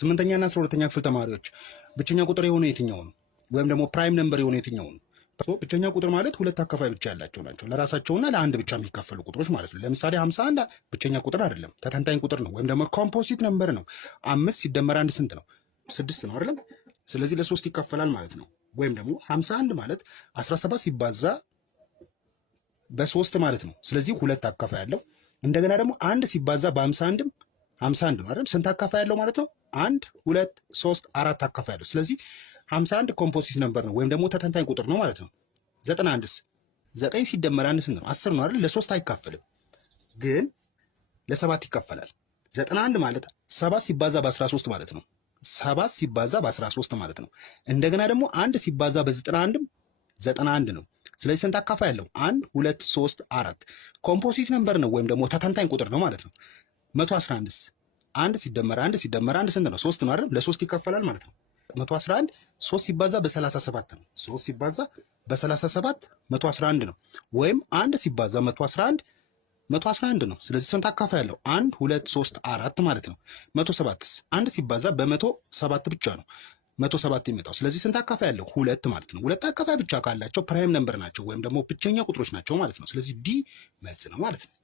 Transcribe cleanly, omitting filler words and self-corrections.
ስምንተኛና 12ኛ ክፍል ተማሪዎች ብቸኛ ቁጥር የሆነ የትኛው ነው? ወይም ደግሞ ፕራይም ነምበር የሆነ የትኛው ነው? ብቸኛ ቁጥር ማለት ሁለት አካፋይ ብቻ ያላቸው ናቸው። ለራሳቸውና ለአንድ ብቻ የሚካፈሉ ቁጥሮች ማለት ነው። ለምሳሌ 51 ብቸኛ ቁጥር አይደለም፣ ተተንታኝ ቁጥር ነው፣ ወይም ደግሞ ኮምፖዚት ነምበር ነው። 5 ሲደመር 1 ስንት ነው? 6 ነው አይደለም? ስለዚህ ለ3 ይካፈላል ማለት ነው። ወይም ደግሞ 51 ማለት 17 ሲባዛ በ3 ማለት ነው። ስለዚህ ሁለት አካፋይ ያለው። እንደገና ደግሞ 1 ሲባዛ በ51 51 ነው አይደል? ስንት አካፋይ ያለው ማለት ነው? 1 2 3 4 አካፋይ ያለው። ስለዚህ 51 ኮምፖዚት ነምበር ነው ወይም ደግሞ ተተንታኝ ቁጥር ነው ማለት ነው። 91ስ 9 ሲደመር 1 ስንት ነው? 10 ነው አይደል? ለ3 አይካፈልም፣ ግን ለ7 ይካፈላል። 91 ማለት 7 ሲባዛ በ13 ማለት ነው። 7 ሲባዛ በ13 ማለት ነው። እንደገና ደግሞ 1 ሲባዛ በ91 91 ነው። ስለዚህ ስንት አካፋይ ያለው? 1 2 3 4 ኮምፖዚት ነምበር ነው ወይም ደግሞ ተተንታኝ ቁጥር ነው ማለት ነው። 111ስ 1 ሲደመር 1 ሲደመር 1 ስንት ነው? 3 ነው አይደል? ለ3 ይካፈላል ማለት ነው። 111 3 ሲባዛ በ37 ነው። 3 ሲባዛ በ37 111 ነው። ወይም 1 ሲባዛ 111 111 ነው። ስለዚህ ስንት አካፋይ ያለው? 1 2 3 4 ማለት ነው። 107ስ 1 ሲባዛ በ107 ብቻ ነው 107 የሚመጣው። ስለዚህ ስንት አካፋይ ያለው? 2 ማለት ነው። ሁለት አካፋይ ብቻ ካላቸው ፕራይም ነምበር ናቸው ወይም ደግሞ ብቸኛ ቁጥሮች ናቸው ማለት ነው። ስለዚህ ዲ መልስ ነው ማለት ነው።